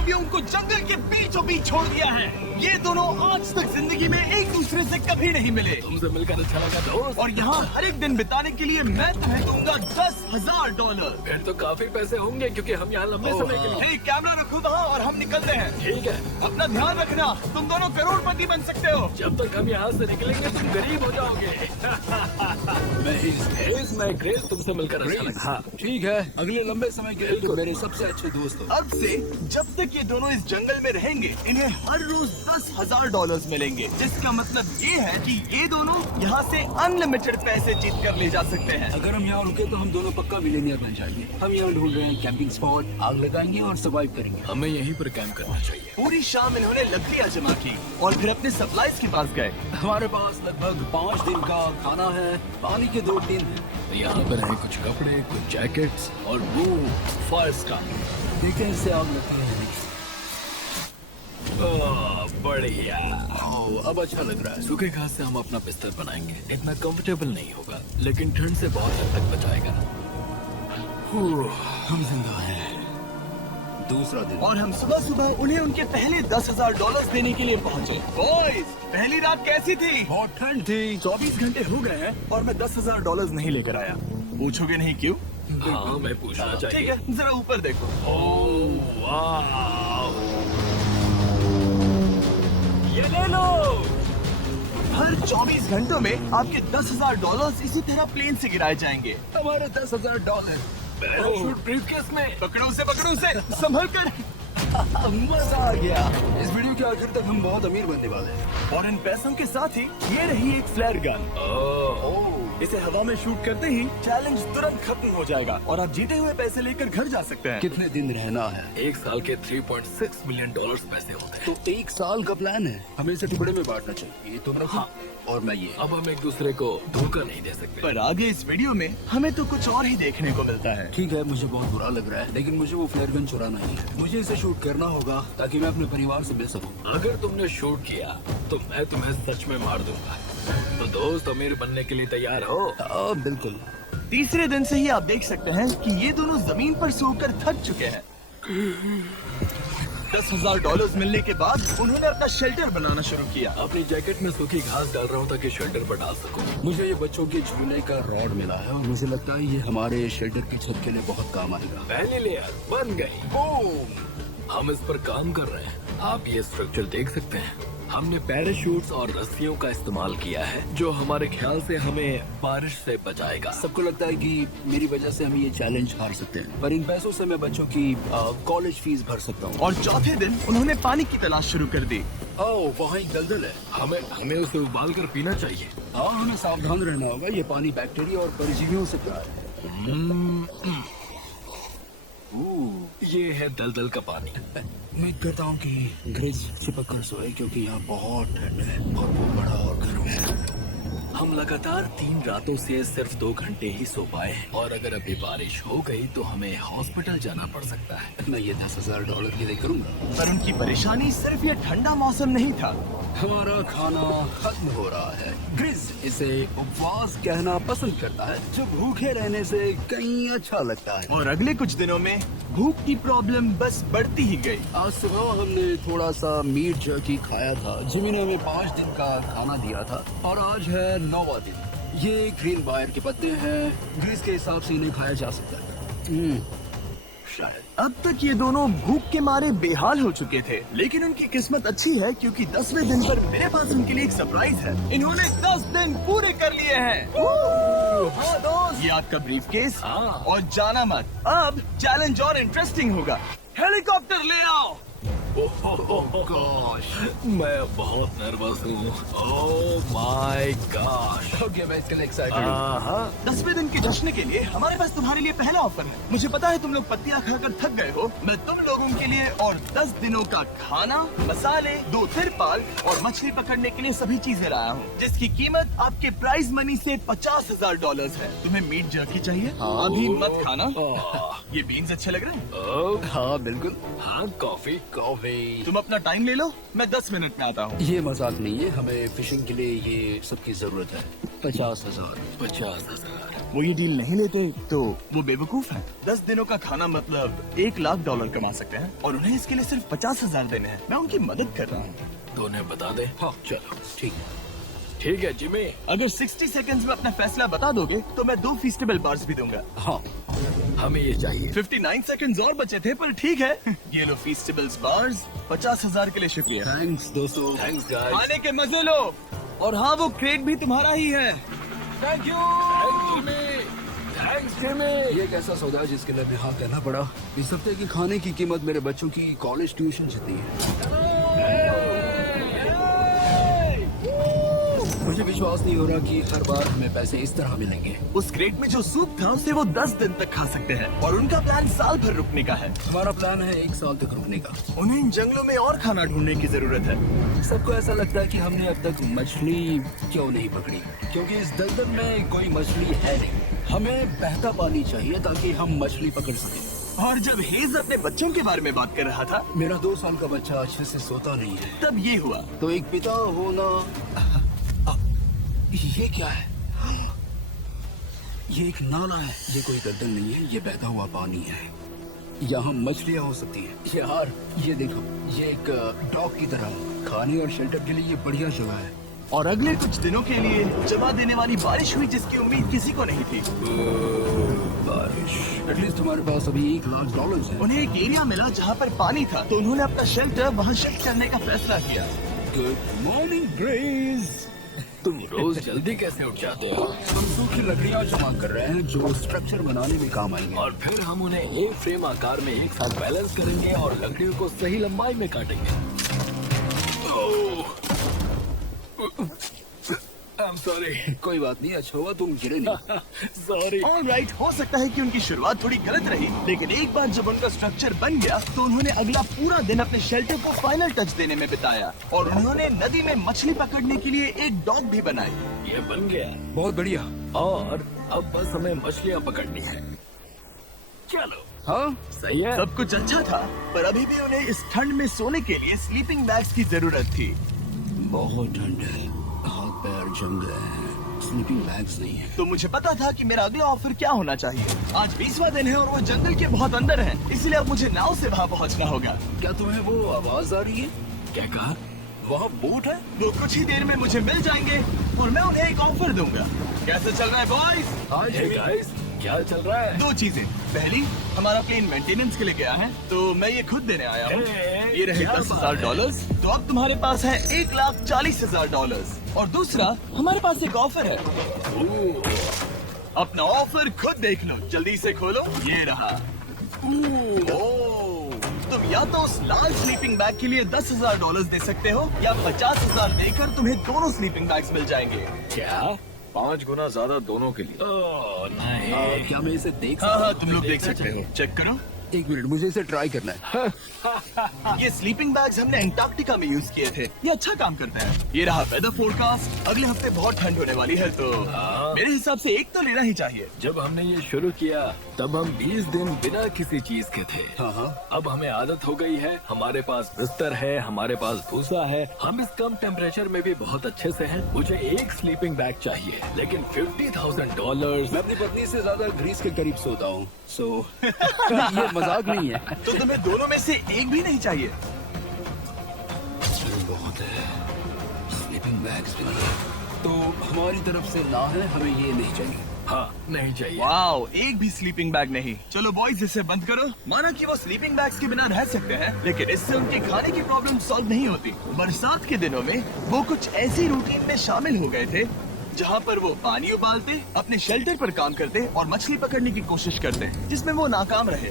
मानव उनको जंगल के बीचों बीच छोड़ दिया है। ये दोनों आज तक जिंदगी में एक दूसरे से कभी नहीं मिले। तुमसे मिलकर अच्छा लगा दोस्त। और यहाँ हर एक दिन बिताने के लिए मैं तुम्हें दूंगा $10,000। फिर तो काफी पैसे होंगे क्योंकि हम यहाँ लंबे समय के लिए। हे, कैमरा रखो वहाँ और हम निकलते हैं। ठीक है, अपना ध्यान रखना, तुम दोनों करोड़पति बन सकते हो। जब तक हम यहाँ से निकलेंगे तुम गरीब हो जाओगे। मैं क्रेज तुमसे मिलकर अच्छा लगा। हाँ ठीक है, अगले लंबे समय के लिए तुम मेरे सबसे अच्छे दोस्त हो। अब से जब तक ये दोनों इस जंगल में रहेंगे इन्हें हर रोज $10,000 मिलेंगे, जिसका मतलब ये है कि ये दोनों यहाँ से अनलिमिटेड पैसे जीत कर ले जा सकते हैं। अगर हम यहाँ रुके तो हम दोनों पक्का मिलेनियर बन जाएंगे। हम यहाँ ढूंढ रहे हैं कैंपिंग स्पॉट, आग लगाएंगे और सर्वाइव करेंगे। हमें यहीं पर कैंप करना चाहिए। पूरी शाम इन्होंने लकड़ियाँ जमा की और फिर अपने सप्लाईज के पास गए। हमारे पास लगभग 5 दिन का खाना है, पानी के 2 टिन हैं। यहाँ पर है कुछ कपड़े, कुछ जैकेट्स और वो फर्स्ट का। देखते हैं इससे आग लगता है। बढ़िया। अब अच्छा लग रहा है। सूखे घास से हम अपना बिस्तर बनाएंगे। इतना कंफर्टेबल नहीं होगा लेकिन ठंड से बहुत हद तक बचाएगा। हम जिंदा हैं। दूसरा दिन और हम सुबह सुबह उन्हें उनके पहले $10,000 देने के लिए पहुँचे। बॉयज, पहली रात कैसी थी? बहुत ठंड थी। 24 घंटे हो गए हैं और मैं $10,000 नहीं लेकर आया। पूछोगे नहीं क्यों? हाँ, मैं पूछना ठीक चाहिए। है, जरा ऊपर देखो। ओह वाह, ये ले लो। हर 24 घंटों में आपके $10,000 इसी तरह प्लेन से गिराए जाएंगे। हमारे $10,000। पैराशूट ब्रीफकेस में। पकड़ो उसे, संभल कर। मजा आ गया। इस वीडियो के आखिर तक हम बहुत अमीर बनने वाले हैं। और इन पैसों के साथ ही ये रही एक फ्लेयर गन। इसे हवा में शूट करते ही चैलेंज तुरंत खत्म हो जाएगा और आप जीते हुए पैसे लेकर घर जा सकते हैं। कितने दिन रहना है? एक साल के $3.6 मिलियन पैसे होते हैं। तो 1 साल का प्लान है। हमें इसे टुकड़े में बांटना चाहिए। ये तुम रखो और मैं ये। अब हम एक दूसरे को धोखा नहीं दे सकते। पर आगे इस वीडियो में हमें तो कुछ और ही देखने को मिलता है। ठीक है, मुझे बहुत बुरा लग रहा है लेकिन मुझे वो फ्लेयर गन चुराना ही है। मुझे इसे शूट करना होगा ताकि मैं अपने परिवार से मिल सकूं। अगर तुमने शूट किया तो मैं तुम्हें सच में मार दूंगा। तो दोस्त, अमीर बनने के लिए तैयार हो? बिल्कुल। तीसरे दिन से ही आप देख सकते हैं कि ये दोनों जमीन पर सोकर थक चुके हैं। $10,000 मिलने के बाद उन्होंने अपना शेल्टर बनाना शुरू किया। अपनी जैकेट में सूखी घास डाल रहा हूँ ताकि शेल्टर पर डाल सकूं। मुझे ये बच्चों के झूलने का रॉड मिला है और मुझे लगता है ये हमारे शेल्टर की छत के लिए बहुत काम आएगा। पहली लेयर बन गई। बूम! हम इस पर काम कर रहे हैं। आप ये स्ट्रक्चर देख सकते हैं। हमने पैराशूट्स और रस्सियों का इस्तेमाल किया है जो हमारे ख्याल से हमें बारिश से बचाएगा। सबको लगता है कि मेरी वजह से हम ये चैलेंज हार सकते हैं, पर इन पैसों से मैं बच्चों की कॉलेज फीस भर सकता हूँ। और चौथे दिन उन्होंने पानी की तलाश शुरू कर दी। ओह, वहाँ एक दलदल है। हमें उसे उबाल कर पीना चाहिए। हाँ, हमें सावधान रहना होगा। ये पानी बैक्टीरिया और परजीवियों से प्यार है। ये है दलदल का पानी। उम्मीद करता हूँ कि ग्रेस चिपक कर सोए क्योंकि यहाँ बहुत ठंड है और बहुत बड़ा और गर्म है। हम लगातार 3 रातों से सिर्फ 2 घंटे ही सो पाए हैं और अगर अभी बारिश हो गई तो हमें हॉस्पिटल जाना पड़ सकता है। मैं ये $10,000 के लिए करूँगा। पर उनकी परेशानी सिर्फ ये ठंडा मौसम नहीं था। हमारा खाना खत्म हो रहा है। ग्रिज इसे उपवास कहना पसंद करता है जो भूखे रहने से कहीं अच्छा लगता है। और अगले कुछ दिनों में भूख की प्रॉब्लम बस बढ़ती ही गई। आज सुबह हमने थोड़ा सा मीट जर्की खाया था। जिमी ने हमें 5 दिन का खाना दिया था और आज है 9वां दिन। ये ग्रीन बायर के पत्ते हैं। ग्रीस के हिसाब से इन्हें खाया जा सकता है। शायद। अब तक ये दोनों भूख के मारे बेहाल हो चुके थे, लेकिन उनकी किस्मत अच्छी है क्योंकि 10वें दिन पर मेरे पास उनके लिए एक सरप्राइज है। इन्होंने 10 दिन पूरे कर लिए हैं। हाँ दोस्त, ये आपका ब्रीफकेस और जाना मत। अब चैलेंज और इंटरेस्टिंग होगा। हेलीकॉप्टर ले आओ। गॉश, मैं बहुत नर्वस हूँ। Oh my gosh. ओके, मैं इसके लिए एक्साइटेड हूँ। 10वें दिन के जश्न के लिए हमारे पास तुम्हारे लिए पहला ऑफर है। मुझे पता है तुम लोग पत्तियां खाकर थक गए हो। मैं तुम लोगों के लिए और 10 दिनों का खाना, मसाले, 2 तिरपाल और मछली पकड़ने के लिए सभी चीजें लाया हूँ, जिसकी कीमत आपके प्राइज मनी से $50,000 है। तुम्हें मीट जर्की चाहिए? अभी मत खाना। ये बीन्स अच्छे लग रहे हैं? हाँ बिल्कुल। हाँ, कॉफी। तुम अपना टाइम ले लो, मैं 10 मिनट में आता हूँ। ये मजाक नहीं है। हमें फिशिंग के लिए ये सबकी जरूरत है। $50,000। 50,000। वो ये डील नहीं लेते तो वो बेवकूफ है। 10 दिनों का खाना मतलब $1,00,000 कमा सकते हैं और उन्हें इसके लिए सिर्फ 50,000 देने हैं। मैं उनकी मदद कर रहा हूँ। तो उन्हें बता दे। हाँ चलो ठीक है। ठीक है जिमी। अगर 60 सेकंड्स में अपना फैसला बता दोगे तो मैं 2 फीस्टेबल बार्स भी दूंगा। हाँ हमें ये चाहिए। 59 सेकंड्स और बचे थे पर ठीक है। ये लो फीस्टेबल्स बार्स, 50,000 के लिए शुक्रिया। थैंक्स दोस्तों। Thanks guys. खाने के मजे लो। और हाँ वो क्रेट भी तुम्हारा ही है। Thank you. Thanks Jimmy. Thanks Jimmy. ये एक ऐसा सौदा है जिसके लिए हाँ कहना पड़ा। इस हफ्ते की खाने की कीमत मेरे बच्चों की कॉलेज ट्यूशन जितनी है। मुझे विश्वास नहीं हो रहा कि हर बार हमें पैसे इस तरह मिलेंगे। उस क्रेट में जो सूप था उसे वो 10 दिन तक खा सकते हैं और उनका प्लान साल भर रुकने का है। हमारा प्लान है 1 साल तक रुकने का। उन्हें इन जंगलों में और खाना ढूंढने की जरूरत है। सबको ऐसा लगता है कि हमने अब तक मछली क्यों नहीं पकड़ी, क्योंकि इस दलदल में कोई मछली है नहीं। हमें बहता पानी चाहिए ताकि हम मछली पकड़ सकें। और जब हेज अपने बच्चों के बारे में बात कर रहा था मेरा 2 साल का बच्चा अच्छे से सोता नहीं है। तब ये हुआ। तो एक पिता होना। ये क्या है? ये एक नाला है। ये कोई दलदल नहीं है, ये बहता हुआ पानी है। यहाँ मछलियाँ हो सकती हैं। यार ये देखो, ये एक डॉग की तरह खाने और शेल्टर के लिए ये बढ़िया जगह है। और अगले कुछ दिनों के लिए जमा देने वाली बारिश हुई जिसकी उम्मीद किसी को नहीं थी। बारिश। एटलीस्ट हमारे पास अभी $1,00,000 है। उन्हें एक एरिया मिला जहाँ पर पानी था तो उन्होंने अपना शेल्टर वहाँ शिफ्ट करने का फैसला किया। Good morning grace. तुम रोज जल्दी कैसे उठ जाते हो? हम सूखी लकड़ियाँ जमा कर रहे हैं जो स्ट्रक्चर बनाने में काम आएंगे। और फिर हम उन्हें एक फ्रेम आकार में एक साथ बैलेंस करेंगे और लकड़ियों को सही लंबाई में काटेंगे। I'm sorry. कोई बात नहीं, अच्छा हुआ तुम गिरे नहीं। Sorry. ऑलराइट, हो सकता है कि उनकी शुरुआत थोड़ी गलत रही, लेकिन एक बार जब उनका स्ट्रक्चर बन गया तो उन्होंने अगला पूरा दिन अपने शेल्टर को फाइनल टच देने में बिताया और उन्होंने नदी में मछली पकड़ने के लिए एक डॉग भी बनाई। ये बन गया बहुत बढ़िया। और अब बस हमें मछलियाँ पकड़नी है। चलो। हाँ सही है। सब कुछ अच्छा था पर अभी भी उन्हें इस ठंड में सोने के लिए स्लीपिंग बैग्स की जरूरत थी। बहुत ठंड है, हाथ पैर जम गए हैं, स्लीपिंग बैग्स नहीं है। तो मुझे पता था कि मेरा अगला ऑफर क्या होना चाहिए। आज 20वां दिन है और वो जंगल के बहुत अंदर है, इसलिए अब मुझे नाव से वहाँ पहुँचना होगा। क्या तुम्हें वो आवाज आ रही है? क्या कहा? वहाँ बोट है। वो कुछ ही देर में मुझे मिल जाएंगे और मैं उन्हें एक ऑफर दूंगा। कैसे चल रहा है बॉयज? Hey guys, क्या चल रहा है? 2 चीजें। पहली, हमारा प्लेन मेंटेनेंस के लिए गया है तो मैं ये खुद देने आया हूँ। Hey, ये रहे क्या $10,000। तो अब तुम्हारे पास है $1,40,000। और दूसरा, हमारे पास एक ऑफर है। अपना ऑफर खुद देख लो, जल्दी से खोलो। ये रहा। ओह, तुम या तो उस लाल स्लीपिंग बैग के लिए $10,000 दे सकते हो या 50,000 देकर तुम्हें दोनों स्लीपिंग बैग्स मिल जाएंगे। क्या? 5 गुना ज्यादा दोनों के लिए। ओह नहीं। क्या मैं इसे देख हाँ सकता हाँ, तुम लोग देख सकते हो। चेक करो। हूँ? 1 मिनट, मुझे इसे ट्राई करना है। ये स्लीपिंग बैग्स हमने एंटार्क्टिका में यूज किए थे। ये अच्छा काम करता है। ये रहा वेदर फोरकास्ट। अगले हफ्ते बहुत ठंड होने वाली है तो मेरे हिसाब से एक तो लेना ही चाहिए। जब हमने ये शुरू किया तब हम 20 दिन बिना किसी चीज के थे। हाँ हाँ। अब हमें आदत हो गई है। हमारे पास बिस्तर है, हमारे पास भूसा है। हम इस कम टेम्परेचर में भी बहुत अच्छे से हैं। मुझे एक स्लीपिंग बैग चाहिए, लेकिन $50,000। मैं अपनी पत्नी से ज्यादा ग्रीस के करीब सोता हूँ। ये मजाक नहीं है। तो तुम्हें दोनों में से एक भी नहीं चाहिए? बहुत है। स्लीपिंग बैग्स भी नहीं है। तो हमारी तरफ से ना है, हमें ये नहीं चाहिए। हाँ, नहीं चाहिए। वाओ, एक भी स्लीपिंग बैग नहीं। चलो बॉयज, इसे बंद करो। माना कि वो स्लीपिंग बैग्स के बिना रह सकते हैं, लेकिन इससे उनके खाने की प्रॉब्लम सॉल्व नहीं होती। बरसात के दिनों में वो कुछ ऐसी रूटीन में शामिल हो गए थे जहाँ पर वो पानी उबालते, अपने शेल्टर पर काम करते और मछली पकड़ने की कोशिश करते, जिसमें वो नाकाम रहे।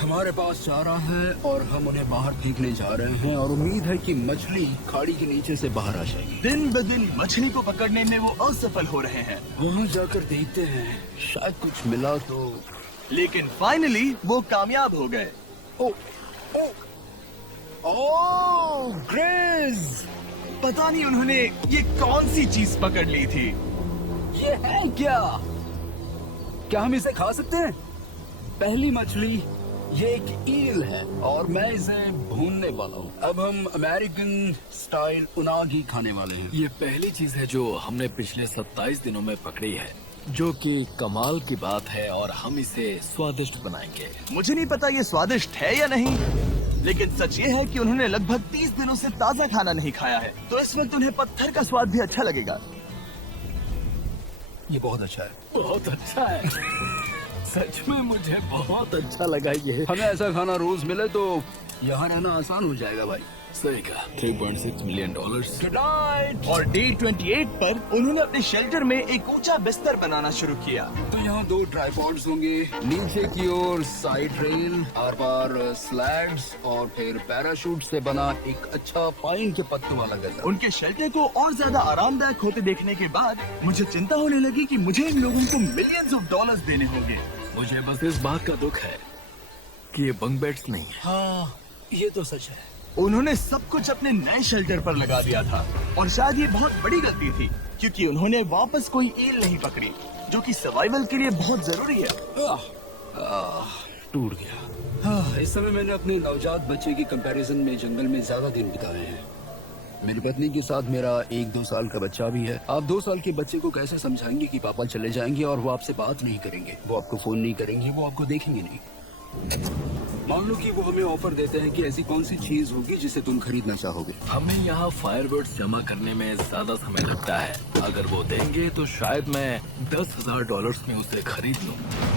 हमारे पास चारा है और हम उन्हें बाहर फेंकने जा रहे हैं और उम्मीद है कि मछली खाड़ी के नीचे से बाहर आ जाएगी। दिन ब दिन मछली को पकड़ने में वो असफल हो रहे हैं, वहाँ जाकर देखते हैं, शायद कुछ मिला तो। लेकिन फाइनली वो कामयाब हो गए। ओ, ओ, ओ, ग्रेस! पता नहीं उन्होंने ये कौन सी चीज पकड़ ली थी। ये है क्या? क्या हम इसे खा सकते हैं? पहली मछली, ये एक ईल है और मैं इसे भूनने वाला हूँ। अब हम अमेरिकन स्टाइल उनागी खाने वाले हैं। ये पहली चीज है जो हमने पिछले 27 दिनों में पकड़ी है। जो कि कमाल की बात है और हम इसे स्वादिष्ट बनाएंगे। मुझे नहीं पता ये स्वादिष्ट है या नहीं, लेकिन सच ये है कि उन्होंने लगभग 30 दिनों से ताज़ा खाना नहीं खाया है, तो इस वक्त उन्हें पत्थर का स्वाद भी अच्छा लगेगा। ये बहुत अच्छा है। बहुत अच्छा है। सच में मुझे बहुत अच्छा लगा ये। हमें ऐसा खाना रोज मिले तो यहाँ रहना आसान हो जाएगा भाई। सही कहा। $3.6 मिलियन। Good night. और डे 28 पर उन्होंने अपने शेल्टर में एक ऊंचा बिस्तर बनाना शुरू किया। तो यहाँ 2 ट्राइपॉड्स होंगे, नीचे की ओर side rail, are par slides और फिर पैराशूट से बना एक अच्छा पाइन के पत्तों वाला गद्दा। उनके शेल्टर को और ज्यादा आरामदायक होते देखने के बाद मुझे चिंता होने लगी कि मुझे इन लोगों को मिलियंस ऑफ डॉलर्स देने होंगे। मुझे बस इस बात का दुख है कि ये बंक बेड्स नहीं है। हाँ, ये तो सच है। उन्होंने सब कुछ अपने नए शेल्टर पर लगा दिया था और शायद ये बहुत बड़ी गलती थी, क्योंकि उन्होंने वापस कोई ईल नहीं पकड़ी, जो कि सर्वाइवल के लिए बहुत जरूरी है। टूट गया। इस समय मैंने अपने नवजात बच्चे की कंपैरिजन में जंगल में ज्यादा दिन बिताए हैं। मेरी पत्नी के साथ मेरा 1-2 साल का बच्चा भी है। आप 2 साल के बच्चे को कैसे समझाएंगे कि पापा चले जाएंगे और वो आपसे बात नहीं करेंगे, वो आपको फोन नहीं करेंगे, वो आपको देखेंगे नहीं। मान लो कि वो हमें ऑफर देते हैं कि ऐसी कौन सी चीज होगी जिसे तुम खरीदना चाहोगे। हमें यहाँ फायरवर्ड्स जमा करने में ज्यादा समय लगता है। अगर वो देंगे तो शायद मैं $10,000 में उसे खरीद लूँ।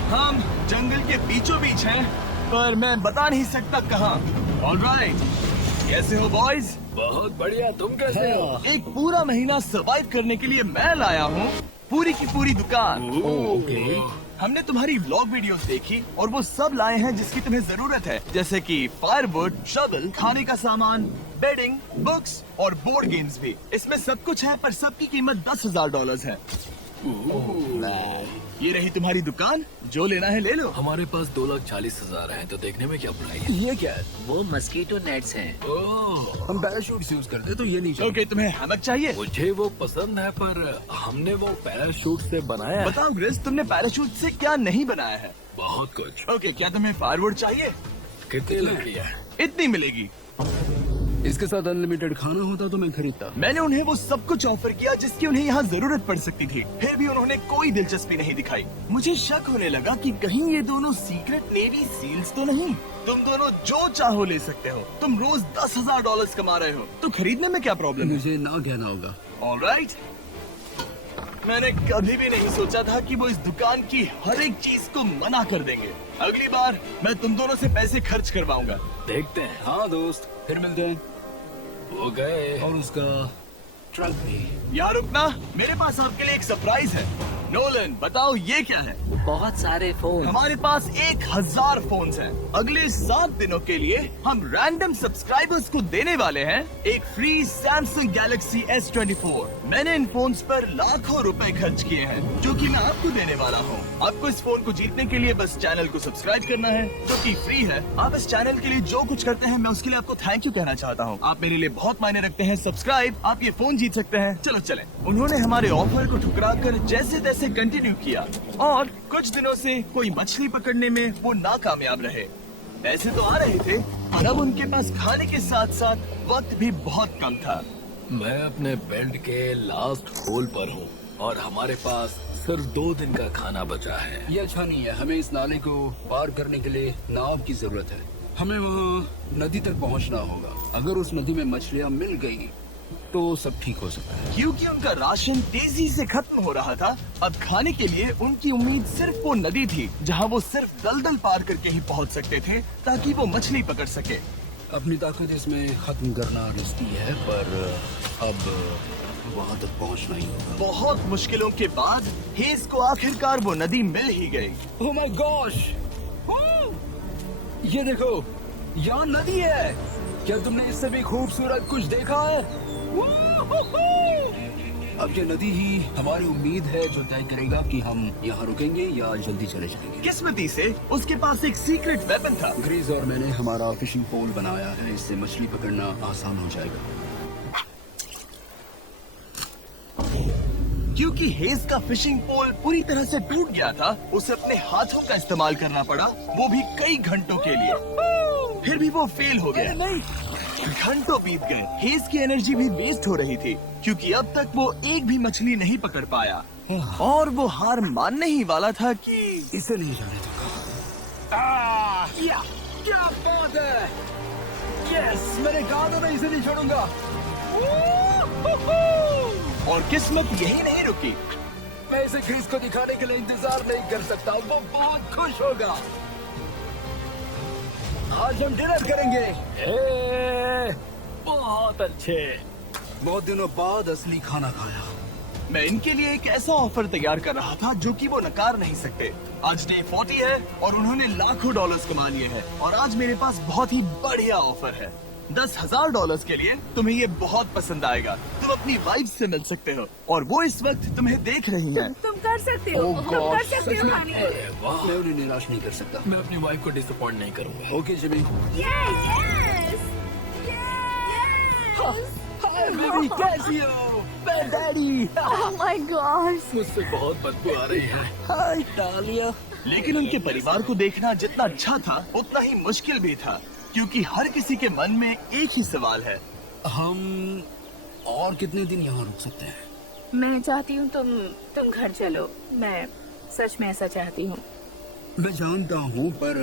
हम जंगल के बीचों बीच हैं, पर मैं बता नहीं सकता कहाँ। ऑलराइट, कैसे हो बॉयज? बहुत बढ़िया। तुम कैसे हो? एक पूरा महीना सरवाइव करने के लिए मैं लाया हूँ पूरी की पूरी दुकान। ओके। हमने तुम्हारी व्लॉग वीडियोस देखी और वो सब लाए हैं जिसकी तुम्हें जरूरत है, जैसे कि फायरवुड, शवल, खाने का सामान, बेडिंग, बुक्स और बोर्ड गेम्स भी। इसमें सब कुछ है, पर सबकी कीमत $10,000 है। ये रही तुम्हारी दुकान, जो लेना है ले लो। हमारे पास 2,40,000 है, तो देखने में क्या बुराई है? ये क्या है? वो मस्कीटो नेट्स हैं। ओह, हम पैराशूट यूज करते तो ये नहीं चाहिए। ओके, तुम्हें हैमक चाहिए? मुझे वो पसंद है, पर हमने वो पैराशूट से बनाया है। बताओ ग्रिस, तुमने पैराशूट से क्या नहीं बनाया है? बहुत कुछ। ओके, क्या तुम्हें फायरवुड चाहिए? कितनी लकड़ियाँ है? इतनी मिलेगी। इसके साथ अनलिमिटेड खाना होता तो मैं खरीदता। मैंने उन्हें वो सब कुछ ऑफर किया जिसकी उन्हें यहाँ जरूरत पड़ सकती थी, फिर भी उन्होंने कोई दिलचस्पी नहीं दिखाई। मुझे शक होने लगा कि कहीं ये दोनों सीक्रेट नेवी सील्स तो नहीं। तुम दोनों जो चाहो ले सकते हो। तुम रोज $10,000 कमा रहे हो, तो खरीदने में क्या प्रॉब्लम है? मुझे ना कहना होगा। ऑलराइट। मैंने कभी भी नहीं सोचा था कि वो इस दुकान की हर एक चीज को मना कर देंगे। अगली बार मैं तुम दोनों से पैसे खर्च करवाऊंगा। देखते हैं। हाँ दोस्त, फिर मिलते हैं। हो गए। और उसका ट्रक भी। यार रुकना, मेरे पास आपके लिए एक सरप्राइज है। नोलन, बताओ ये क्या है? बहुत सारे फोन। हमारे पास 1000 फोन्स हैं। अगले 7 दिनों के लिए हम रैंडम सब्सक्राइबर्स को देने वाले हैं एक फ्री सैमसंग गैलेक्सी S24। मैंने इन फोन्स पर लाखों रुपए खर्च किए हैं, जो कि मैं आपको देने वाला हूँ। आपको इस फोन को जीतने के लिए बस चैनल को सब्सक्राइब करना है, जो कि फ्री है। आप इस चैनल के लिए जो कुछ करते हैं, मैं उसके लिए आपको थैंक यू कहना चाहता हूँ। आप मेरे लिए बहुत मायने रखते हैं। सब्सक्राइब, आप ये फोन जीत सकते हैं। चलो चलें। उन्होंने हमारे ऑफर को ठुकरा कर जैसे तैसे कंटिन्यू किया और कुछ दिनों से कोई मछली पकड़ने में वो नाकामयाब रहे। पैसे तो आ रहे थे, पर अब उनके पास खाने के साथ साथ वक्त भी बहुत कम था। मैं अपने बेल्ट के लास्ट होल पर हूँ और हमारे पास सिर्फ 2 दिन का खाना बचा है। ये अच्छा नहीं है। हमें इस नाले को पार करने के लिए नाव की जरूरत है। हमें वहाँ नदी तक पहुँचना होगा। अगर उस नदी में मछलियाँ मिल गई तो सब ठीक हो सकता है। क्योंकि उनका राशन तेजी से खत्म हो रहा था, अब खाने के लिए उनकी उम्मीद सिर्फ वो नदी थी, जहाँ वो सिर्फ दलदल पार करके ही पहुँच सकते थे, ताकि वो मछली पकड़ सके। अपनी ताकत इसमें खत्म करना रिस्की है, पर अब वहाँ तक पहुँचना ही होगा। बहुत मुश्किलों के बाद हेज को आखिरकार वो नदी मिल ही गई। Oh my gosh! ये देखो, यहाँ नदी है। क्या तुमने इससे भी खूबसूरत कुछ देखा है? अब ये नदी ही हमारी उम्मीद है जो तय करेगा कि हम यहाँ रुकेंगे या जल्दी चले जाएंगे। किस्मती से उसके पास एक सीक्रेट वेपन था। ग्रीज और मैंने हमारा फिशिंग पोल बनाया है, इससे मछली पकड़ना आसान हो जाएगा। क्योंकि हेज का फिशिंग पोल पूरी तरह से टूट गया था, उसे अपने हाथों का इस्तेमाल करना पड़ा, वो भी कई घंटों के लिए। फिर भी वो फेल हो गया। घंटों बीत गए, हेज की एनर्जी भी वेस्ट हो रही थी क्योंकि अब तक वो एक भी मछली नहीं पकड़ पाया और वो हार मानने ही वाला था कि इसे नहीं जाने दूंगा। क्या बात है! यस, मैंने कहा था मैं इसे नहीं छोड़ूंगा। और किस्मत यही नहीं रुकी। मैं इसे क्रिस को दिखाने के लिए इंतजार नहीं कर सकता। वो बहुत खुश होगा। आज हम डिनर करेंगे। बहुत अच्छे। बहुत दिनों बाद असली खाना खाया। मैं इनके लिए एक ऐसा ऑफर तैयार कर रहा था जो कि वो नकार नहीं सकते। आज डे 40 है और उन्होंने लाखों डॉलर्स कमा लिए हैं और आज मेरे पास बहुत ही बढ़िया ऑफर है। $10,000 के लिए तुम्हें ये बहुत पसंद आएगा। तुम अपनी वाइफ से मिल सकते हो और वो इस वक्त तुम्हें देख रही है। तुम कर सकते हो। Oh तुम God, कर सकते सच हो में? खाने। अरे वाह, मैं उन्हें निराश नहीं कर सकता। मैं अपनी वाइफ को डिसअपॉइंट नहीं करूंगा। Okay Jimmy. Yes hi baby, कैसी हो? मैं डैडी। Oh my God. मुझसे बहुत बदबू आ रही है। हाय डालिया। लेकिन उनके परिवार को देखना जितना अच्छा था उतना ही मुश्किल भी था क्योंकि हर किसी के मन में एक ही सवाल है। हम और कितने दिन यहाँ रुक सकते हैं? मैं चाहती हूँ तुम घर चलो। मैं सच में ऐसा चाहती हूँ। मैं जानता हूँ, पर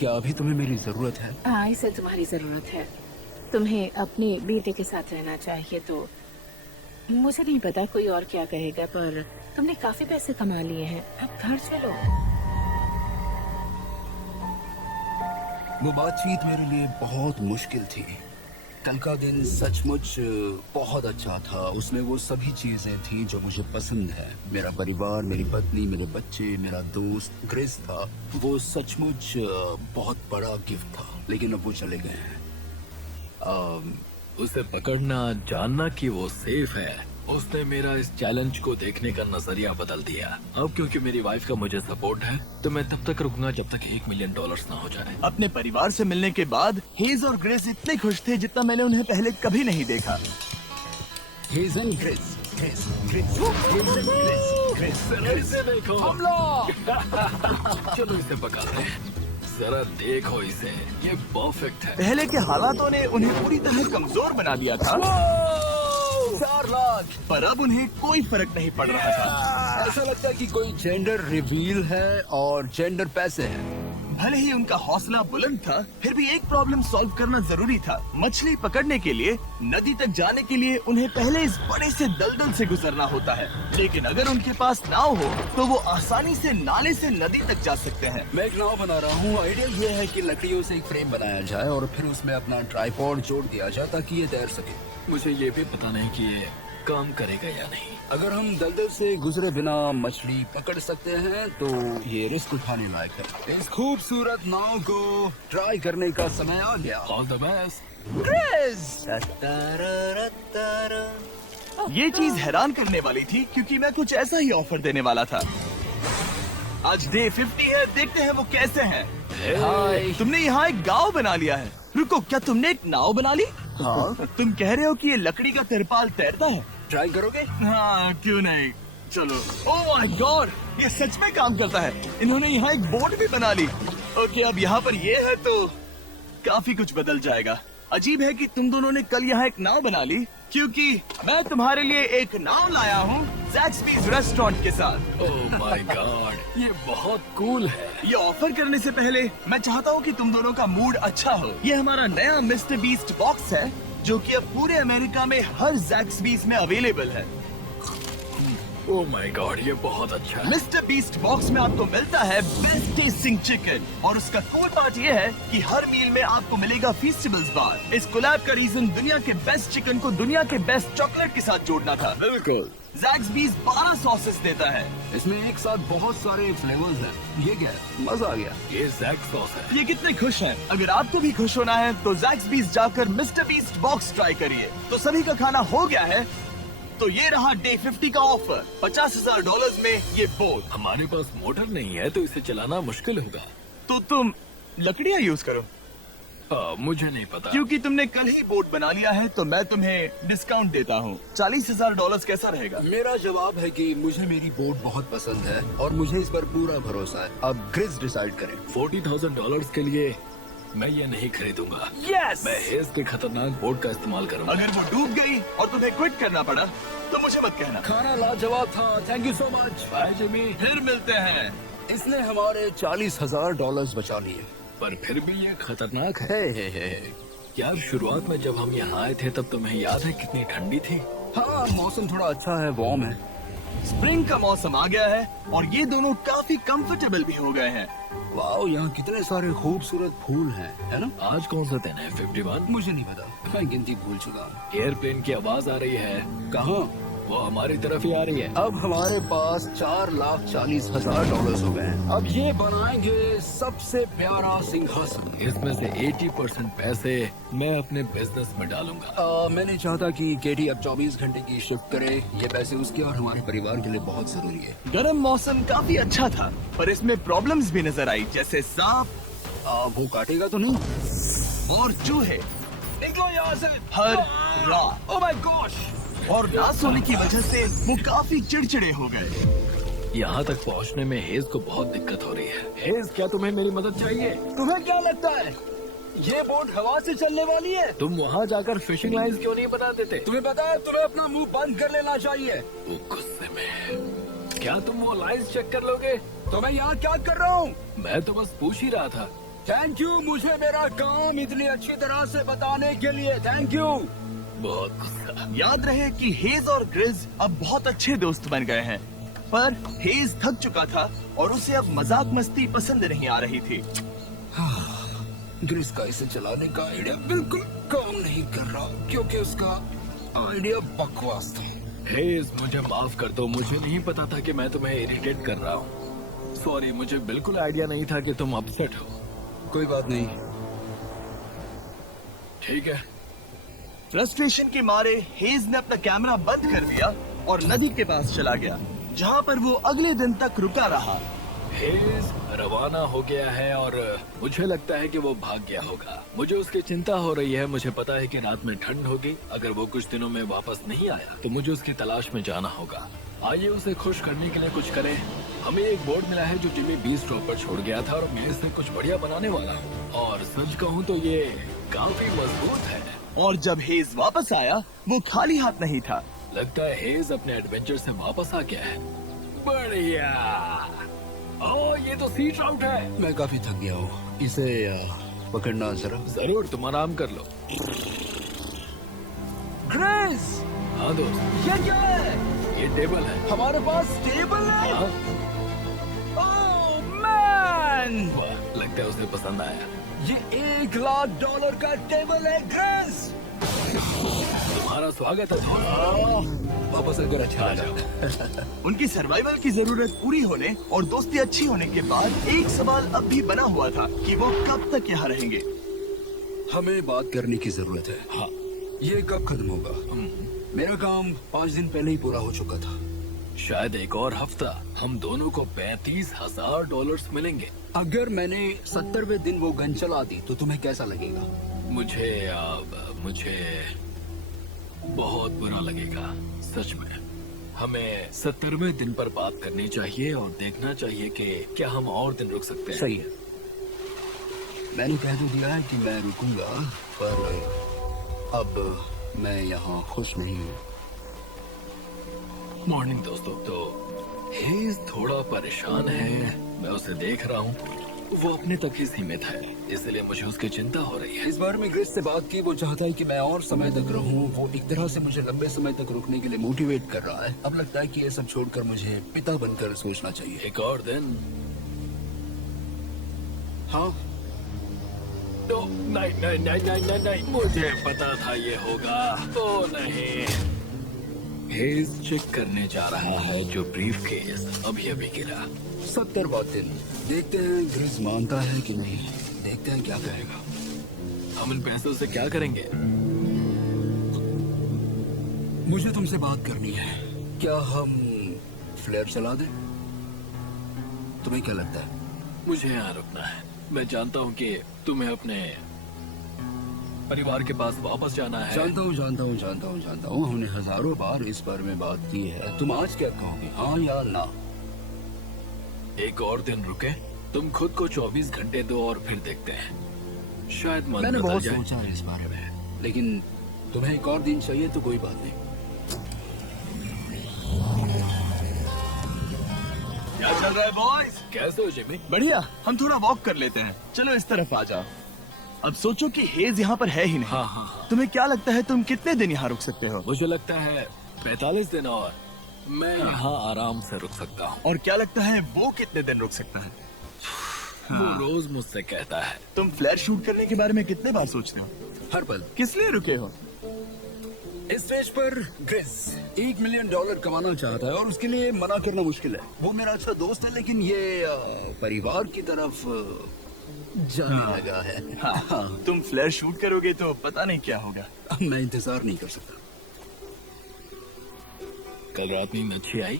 क्या अभी तुम्हें मेरी जरूरत है? हाँ, इसे तुम्हारी जरूरत है। तुम्हें अपने बेटे के साथ रहना चाहिए। तो मुझे नहीं पता कोई और क्या कहेगा, पर तुमने काफी पैसे कमा लिए हैं। अब घर चलो। वो बातचीत मेरे लिए बहुत मुश्किल थी। कल का दिन सचमुच बहुत अच्छा था। उसमें वो सभी चीजें थी जो मुझे पसंद है। मेरा परिवार, मेरी पत्नी, मेरे बच्चे, मेरा दोस्त क्रिस था। वो सचमुच बहुत बड़ा गिफ्ट था। लेकिन अब वो चले गए हैं। उसे पकड़ना, जानना कि वो सेफ है, उसने मेरा इस चैलेंज को देखने का नजरिया बदल दिया। अब क्योंकि मेरी वाइफ का मुझे सपोर्ट है तो मैं तब तक रुकूंगा जब तक $1 मिलियन ना हो जाए। अपने परिवार से मिलने के बाद हेज और ग्रेस इतने खुश थे जितना मैंने उन्हें पहले कभी नहीं देखा। He's in Chris. Chris. Chris. He's in Chris. Chris. इसे देखो, चलो इसे पकड़ते हैं। जरा देखो इसे, ये परफेक्ट है। पहले के हालातों ने उन्हें पूरी तरह कमजोर बना दिया था 4 लाख। पर अब उन्हें कोई फर्क नहीं पड़ रहा था। ऐसा लगता है कि कोई जेंडर रिवील है और जेंडर पैसे हैं। भले ही उनका हौसला बुलंद था, फिर भी एक प्रॉब्लम सॉल्व करना जरूरी था। मछली पकड़ने के लिए नदी तक जाने के लिए उन्हें पहले इस बड़े से दलदल से गुजरना होता है। लेकिन अगर उनके पास नाव हो तो वो आसानी से नाले से नदी तक जा सकते हैं। मैं एक नाव बना रहा हूँ। आइडिया ये है कि लकड़ियों से एक फ्रेम बनाया जाए और फिर उसमें अपना ट्राइपॉड जोड़ दिया जाए ताकि ये तैर सके। मुझे ये भी पता नहीं कि ये काम करेगा या नहीं। अगर हम दलदल से गुजरे बिना मछली पकड़ सकते हैं तो ये रिस्क उठाने लायक है। इस खूबसूरत नाव को ट्राई करने का समय आ गया। All the best. ये चीज हैरान करने वाली थी क्योंकि मैं कुछ ऐसा ही ऑफर देने वाला था। आज डे 50 है, देखते हैं वो कैसे हैं। हाय, तुमने यहाँ एक गांव बना लिया है। रुको, क्या तुमने एक नाव बना ली? हाँ। तुम कह रहे हो कि ये लकड़ी का तिरपाल तैरता है? ट्राई करोगे? हाँ, क्यों नहीं, चलो। ओह माय गॉड, ये सच में काम करता है। इन्होंने यहाँ एक बोट भी बना ली। ओके, अब यहाँ पर ये है तो काफी कुछ बदल जाएगा। अजीब है कि तुम दोनों ने कल यहाँ एक नाव बना ली क्योंकि मैं तुम्हारे लिए एक नाव लाया हूँ ज़ैक्सबीज़ रेस्टोरेंट के साथ। ओह माय गॉड, ये बहुत कूल है। ये ऑफर करने से पहले मैं चाहता हूँ कि तुम दोनों का मूड अच्छा हो। ये हमारा नया मिस्टर बीस्ट बॉक्स है जो कि अब पूरे अमेरिका में हर ज़ैक्सबीज़ में अवेलेबल है। ओह माय गॉड, ये बहुत अच्छा है। मिस्टर बीस्ट बॉक्स में आपको मिलता है बेस्ट टेस्टिंग चिकन और उसका कूल पार्ट ये है कि हर मील में आपको मिलेगा फीस्टेबल्स बार। इस कोलैब का रीजन दुनिया के बेस्ट चिकन को दुनिया के बेस्ट चॉकलेट के साथ जोड़ना था। बिल्कुल। ज़ैक्सबीज़ 12 सॉसेस देता है। इसमें एक साथ बहुत सारे फ्लेवर्स हैं। ये क्या है? मजा आ गया। ये जैक सॉस है। ये कितने खुश हैं। अगर आपको भी खुश होना है तो ज़ैक्सबीज़ जाकर मिस्टर बीस्ट बॉक्स ट्राई करिए। तो सभी का खाना हो गया है तो ये रहा डे 50 का ऑफर। $50,000 में ये बोट। हमारे पास मोटर नहीं है तो इसे चलाना मुश्किल होगा। तो तुम लकड़ियाँ यूज करो। मुझे नहीं पता। क्योंकि तुमने कल ही बोट बना लिया है तो मैं तुम्हें डिस्काउंट देता हूँ। $40,000 कैसा रहेगा? मेरा जवाब है कि मुझे मेरी बोट बहुत पसंद है और मुझे इस पर पूरा भरोसा है। अब क्रिस डिसाइड करें। $40,000 के लिए मैं ये नहीं खरीदूंगा। यस मैं हेज के खतरनाक बोर्ड का इस्तेमाल करूंगा। अगर वो डूब गई और तुम्हें क्विट करना पड़ा तो मुझे मत कहना। खाना लाजवाब था, thank you so much. Bye Jimmy. फिर मिलते हैं। इसने हमारे $40,000 बचा लिए। पर फिर भी ये खतरनाक है। हे। यार शुरुआत में जब हम यहाँ आए थे तब तुम्हें याद है कितनी ठंडी थी? हाँ, मौसम थोड़ा अच्छा है, वार्म है। स्प्रिंग का मौसम आ गया है और ये दोनों काफी कंफर्टेबल भी हो गए हैं। वाओ, यहाँ कितने सारे खूबसूरत फूल हैं, है ना? आज कौन सा दिन है? 51? मुझे नहीं पता, मैं गिनती भूल चुका हूँ। एयरप्लेन की आवाज आ रही है। कहाँ? वो हमारी तरफ ही आ रही है। अब हमारे पास $4,40,000 हो गए हैं। अब ये बनाएंगे सबसे प्यारा सिंहासन। इसमें से 80% पैसे मैं अपने बिजनेस में डालूंगा। मैं नहीं चाहता कि केटी अब 24 घंटे की शिफ्ट करे। ये पैसे उसके और हमारे परिवार के लिए बहुत जरूरी है। गर्म मौसम काफी अच्छा था पर इसमें प्रॉब्लम्स भी नजर आई, जैसे सांप वो काटेगा तो नहीं? और चूहे निकलो यहाँ से हर रात। Oh my gosh! और ना सोने की वजह से वो काफी चिड़चिड़े हो गए। यहाँ तक पहुँचने में हेज को बहुत दिक्कत हो रही है। हेज, क्या तुम्हें मेरी मदद चाहिए? तुम्हें क्या लगता है ये बोट हवा से चलने वाली है? तुम वहाँ जाकर फिशिंग लाइंस क्यों नहीं बना देते? तुम्हें पता है, तुम्हें अपना मुंह बंद कर लेना चाहिए। वो गुस्से में। क्या तुम वो लाइंस चेक कर लोगे? तो मैं यहाँ क्या कर रहा हूँ? मैं तो बस पूछ ही रहा था। थैंक यू मुझे मेरा काम इतनी अच्छी तरह से बताने के लिए। Thank you. बहुत गुस्सा। याद रहे कि हेज और ग्रिज अब बहुत अच्छे दोस्त बन गए हैं, पर हेज थक चुका था और उसे अब मजाक मस्ती पसंद नहीं आ रही थी। ग्रिस का इसे चलाने का आइडिया बिल्कुल काम नहीं कर रहा क्योंकि उसका आइडिया बकवास था। हेज, मुझे माफ कर दो। मुझे नहीं पता था कि मैं तुम्हें इरिटेट कर रहा हूँ। सॉरी, मुझे बिल्कुल आइडिया नहीं था कि तुम अपसेट हो। कोई बात नहीं। ठीक है। फ्रस्ट्रेशन के मारे हेज ने अपना कैमरा बंद कर दिया और नदी के पास चला गया, जहाँ पर वो अगले दिन तक रुका रहा। हेज रवाना हो गया है और मुझे लगता है कि वो भाग गया होगा। मुझे उसकी चिंता हो रही है। मुझे पता है कि रात में ठंड होगी। अगर वो कुछ दिनों में वापस नहीं आया तो मुझे उसकी तलाश में जाना होगा। आइए उसे खुश करने के लिए कुछ करें। हमें एक बोर्ड मिला है जो जिमी बीच स्टॉप पर छोड़ गया था और मैं इससे कुछ बढ़िया बनाने वाला हूँ। और सच कहूँ तो ये काफी मजबूत है। और जब हेज वापस आया वो खाली हाथ नहीं था। लगता है हेज अपने एडवेंचर से वापस आ गया है। बढ़िया। ओह, ये तो सी ट्राउट है। मैं काफी थक गया हूँ, इसे पकड़ना जरा। जरूर, तुम आराम कर लो। ग्रेस, हाँ दोस्त, ये क्या है? ये टेबल है। हमारे पास टेबल है। हाँ, ओह मैन, वाह, लगता है उसे पसंद आया। ये $1,00,000 का टेबल है। ग्रेस, तुम्हारा स्वागत है दोस्त। वापस आकर अच्छा आ लगा। जाओ। उनकी सर्वाइवल की जरूरत पूरी होने और दोस्ती अच्छी होने के बाद एक सवाल अब भी बना हुआ था कि वो कब तक यहाँ रहेंगे। हमें बात करने की जरूरत है। हाँ, ये कब खत्म होगा? मेरा काम 5 दिन पहले ही पूरा हो चुका था। शायद एक और हफ्ता। हम दोनों को $35,000 मिलेंगे। अगर मैंने 70वें दिन वो गन चला दी तो तुम्हें कैसा लगेगा? मुझे बहुत बुरा लगेगा, सच में। हमें 70वें दिन पर बात करनी चाहिए और देखना चाहिए कि क्या हम और दिन रुक सकते हैं। सही है। मैंने कह तो दिया है कि मैं रुकूंगा, पर अब मैं यहाँ खुश नहीं हूँ। मॉर्निंग दोस्तों। तो हेज थोड़ा परेशान है, मैं उसे देख रहा हूँ। वो अपने तक ही सीमित है, इसलिए मुझे उसकी चिंता हो रही है। इस बार में ग्रेस से बात की, वो चाहता है कि मैं और समय तक रहूं। वो एक तरह से मुझे लंबे समय तक रुकने के लिए मोटिवेट कर रहा है। अब लगता है कि ये सब छोड़कर मुझे पिता बनकर सोचना चाहिए। एक और दिन। हाँ, तो नहीं, मुझे पता था ये होगा। तो नहीं। हेज चेक करने जा रहा है जो ब्रीफ केस अभी गिरा। 70वां दिन। देखते हैं ग्रेस मानता है कि नहीं। देखते हैं क्या कहेगा। हम इन पैसों से क्या करेंगे? मुझे तुमसे बात करनी है। क्या हम फ्लेयर चला दें? तुम्हें क्या लगता है? मुझे यहाँ रुकना है। मैं जानता हूँ कि तुम्हें अपने परिवार के पास वापस जाना है। जानता हूँ। हमने हजारों बार इस बारे में बात की है। तुम आज क्या कहोगे, हाँ या ना? एक और दिन रुके। तुम खुद को 24 घंटे दो और फिर देखते हैं। शायद मन मैंने बदल बहुत जाए। सोचा है इस बारे में, लेकिन तुम्हें एक और दिन चाहिए तो कोई बात नहीं। क्या चल रहा है बॉयज? कैसे हो जिमी? बढ़िया। हम थोड़ा वॉक कर लेते हैं। चलो इस तरफ आ जाओ। अब सोचो कि हेज यहाँ पर है ही नहीं। हाँ। तुम्हें क्या लगता है तुम कितने दिन यहाँ रुक सकते हो? मुझे लगता है 45 दिन और मैं यहाँ आराम से रुक सकता हूँ। और क्या लगता है वो कितने दिन रुक सकता है? वो रोज मुझसे कहता है। तुम फ्लैश शूट करने के बारे में कितने बार सोचते हो? हर पल। किस लिए रुके हो? इस स्टेज पर ग्रिस $1 मिलियन कमाना चाहता है और उसके लिए मना करना मुश्किल है। वो मेरा अच्छा दोस्त है, लेकिन ये परिवार की तरफ जाने लगा है। हाँ, तुम फ्लैश शूट करोगे तो पता नहीं क्या होगा। मैं इंतजार नहीं कर सकता। कल रात नींद अच्छी आई?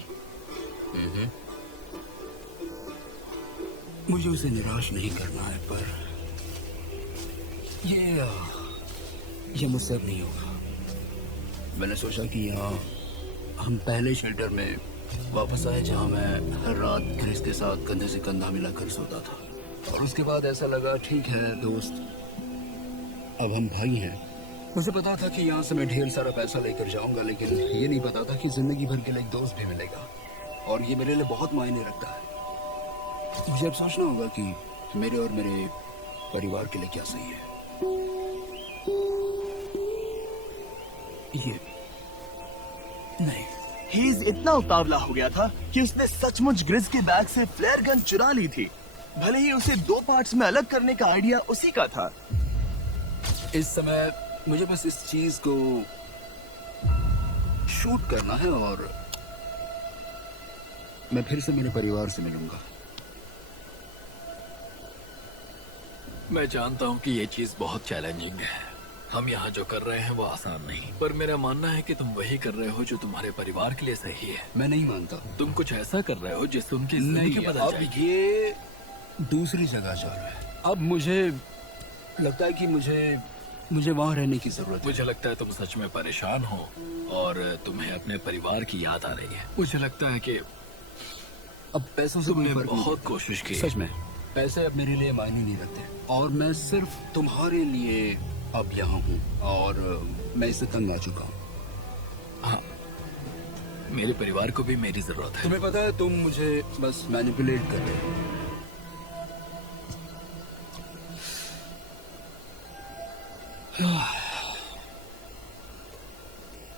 मुझे उसे निराश नहीं करना है, पर ये मुझसे अब नहीं होगा। मैंने सोचा कि यहाँ हम पहले शेल्टर में वापस आए, जहाँ मैं हर रात ग्रेस के साथ कंधे से कंधा मिलाकर सोता था। और उसके बाद ऐसा लगा, ठीक है दोस्त, अब हम भाई हैं। मुझे पता था कि यहाँ से मैं ढेर सारा पैसा लेकर जाऊंगा, लेकिन ये नहीं पता था कि जिंदगी भर के लिए एक दोस्त भी मिलेगा, और ये मेरे लिए बहुत मायने रखता है। मुझे अब सोचना होगा कि मेरे और मेरे परिवार के लिए क्या सही है। ये नहीं। हेज इतना उतावला हो गया था कि उसने सचमुच ग्रिस के बैग से फ्लेयर गन चुरा ली थी, भले ही उसे 2 पार्ट्स में अलग करने का आइडिया उसी का था। इस समय मुझे बस इस चीज को शूट करना है और मैं फिर से मेरे परिवार से मिलूंगा। मैं जानता हूँ कि ये चीज बहुत चैलेंजिंग है। हम यहाँ जो कर रहे हैं वो आसान नहीं, पर मेरा मानना है कि तुम वही कर रहे हो जो तुम्हारे परिवार के लिए सही है। मैं नहीं मानता। तुम कुछ ऐसा कर रहे हो जिससे उनकी नहीं, जिंदगी बदल अब जाएगी। ये दूसरी जगह जा रहा है। अब मुझे लगता है कि मुझे वहाँ रहने की जरूरत है। मुझे लगता है तुम सच में परेशान हो और तुम्हें अपने परिवार की याद आ रही है। मुझे लगता है कि अब पैसों से कोई तुमने फर्क नहीं बहुत पड़ता। कोशिश की। सच में पैसे अब मेरे लिए मायने नहीं रखते, और मैं सिर्फ तुम्हारे लिए अब यहाँ हूँ, और मैं इससे तंग आ चुका हूँ। मेरे परिवार को भी मेरी जरूरत है। तुम्हें पता है, तुम मुझे बस मैनिपुलेट कर रहे हो।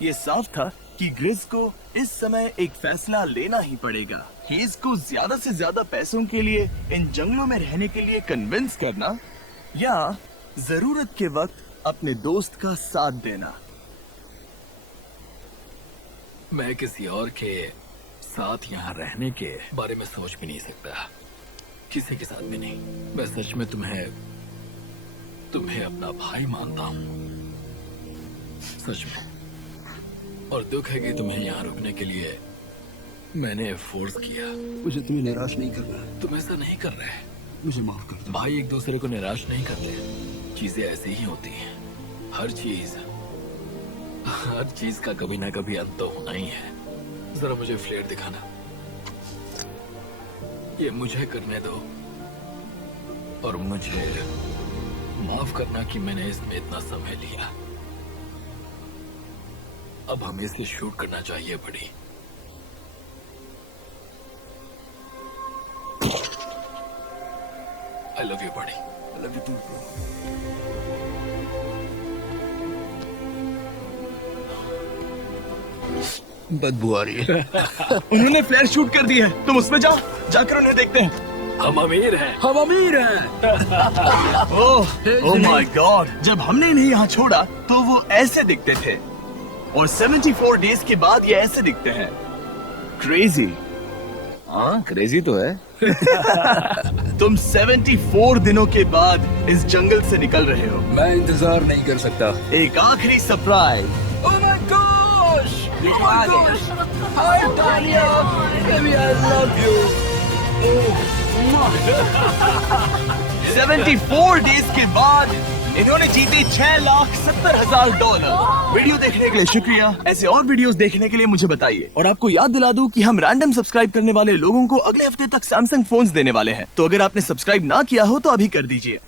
ये साफ था कि ग्रिस को इस समय एक फैसला लेना ही पड़ेगा। हेज को ज्यादा से ज्यादा पैसों के लिए इन जंगलों में रहने के लिए कन्विंस करना, या जरूरत के वक्त अपने दोस्त का साथ देना। मैं किसी और के साथ यहाँ रहने के बारे में सोच भी नहीं सकता, किसी के साथ भी नहीं। मैं सच में तुम्हें अपना भाई मानता हूँ, सच में। और दुख है कि तुम्हें यहाँ रुकने के लिए मैंने फोर्स किया। मुझे तुम्हें निराश नहीं करना है। तुम ऐसा नहीं कर रहे। मुझे माफ कर दो। भाई एक दूसरे को निराश नहीं करते, चीजें ऐसी ही होती हैं। हर चीज का कभी ना कभी अंत तो होना ही है। जरा मुझे फ्लेयर दिखाना। ये मुझे करने दो, और मुझे माफ करना कि मैंने इसमें इतना समय लिया। अब हमें इसे शूट करना चाहिए बड़ी। आई लव यू बड़ी। I love you too, bro. बदबू आ रही है। उन्होंने फ्लेयर शूट कर दी है। तुम उसमें जाओ, जाकर उन्हें देखते हैं। हम अमीर हैं। हम अमीर हैं। ओह माय गॉड, जब हमने इन्हें यहाँ छोड़ा तो वो ऐसे दिखते थे, और 74 डेज के बाद ये ऐसे दिखते हैं। क्रेजी। हाँ, क्रेजी तो है। तुम 74 दिनों के बाद इस जंगल से निकल रहे हो। मैं इंतजार नहीं कर सकता। एक आखिरी surprise. Oh my gosh! Oh my gosh! Hi, Tanya! Baby, I love you. Oh, 74 days के बाद इन्होंने जीते $6,70,000। वीडियो देखने के लिए शुक्रिया। ऐसे और वीडियोस देखने के लिए मुझे बताइए। और आपको याद दिला दूं कि हम रैंडम सब्सक्राइब करने वाले लोगों को अगले हफ्ते तक सैमसंग फोन्स देने वाले हैं। तो अगर आपने सब्सक्राइब ना किया हो तो अभी कर दीजिए।